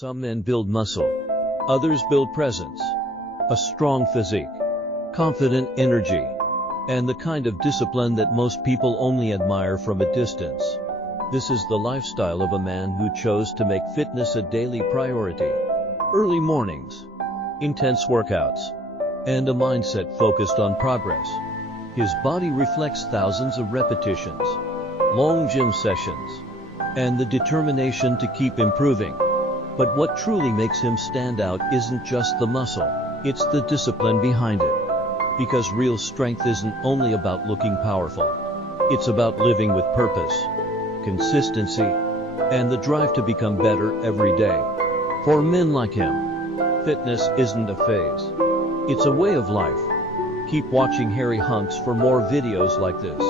Some men build muscle, others build presence, a strong physique, confident energy, and the kind of discipline that most people only admire from a distance. This is the lifestyle of a man who chose to make fitness a daily priority. Early mornings, intense workouts, and a mindset focused on progress. His body reflects thousands of repetitions, long gym sessions, and the determination to keep improving. But what truly makes him stand out isn't just the muscle, it's the discipline behind it. Because real strength isn't only about looking powerful. It's about living with purpose, consistency, and the drive to become better every day. For men like him, fitness isn't a phase. It's a way of life. Keep watching Harry Hunks for more videos like this.